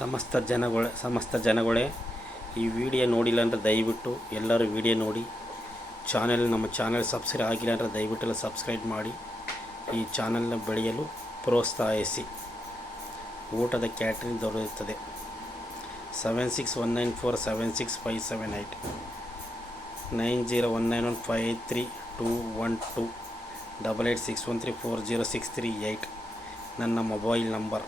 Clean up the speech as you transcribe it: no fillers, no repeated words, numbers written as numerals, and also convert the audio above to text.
ಸಮಸ್ತ ಜನಗಳೇ ಈ ವಿಡಿಯೋ ನೋಡಿಲ್ಲ ಅಂದರೆ ದಯವಿಟ್ಟು ಎಲ್ಲರೂ ವಿಡಿಯೋ ನೋಡಿ. ನಮ್ಮ ಚಾನಲ್ ಸಬ್ಸ್ಕ್ರೈಬ್ ಆಗಿಲ್ಲ ಅಂದರೆ ದಯವಿಟ್ಟು ಸಬ್ಸ್ಕ್ರೈಬ್ ಮಾಡಿ ಈ ಚಾನಲ್ನ ಬೆಳೆಯಲು ಪ್ರೋತ್ಸಾಹಿಸಿ. ಊಟದ ಕ್ಯಾಟ್ರಿಂಗ್ ದೊರೆಯುತ್ತದೆ. 7619476578 9019158312 8861340638 ನನ್ನ ಮೊಬೈಲ್ ನಂಬರ್.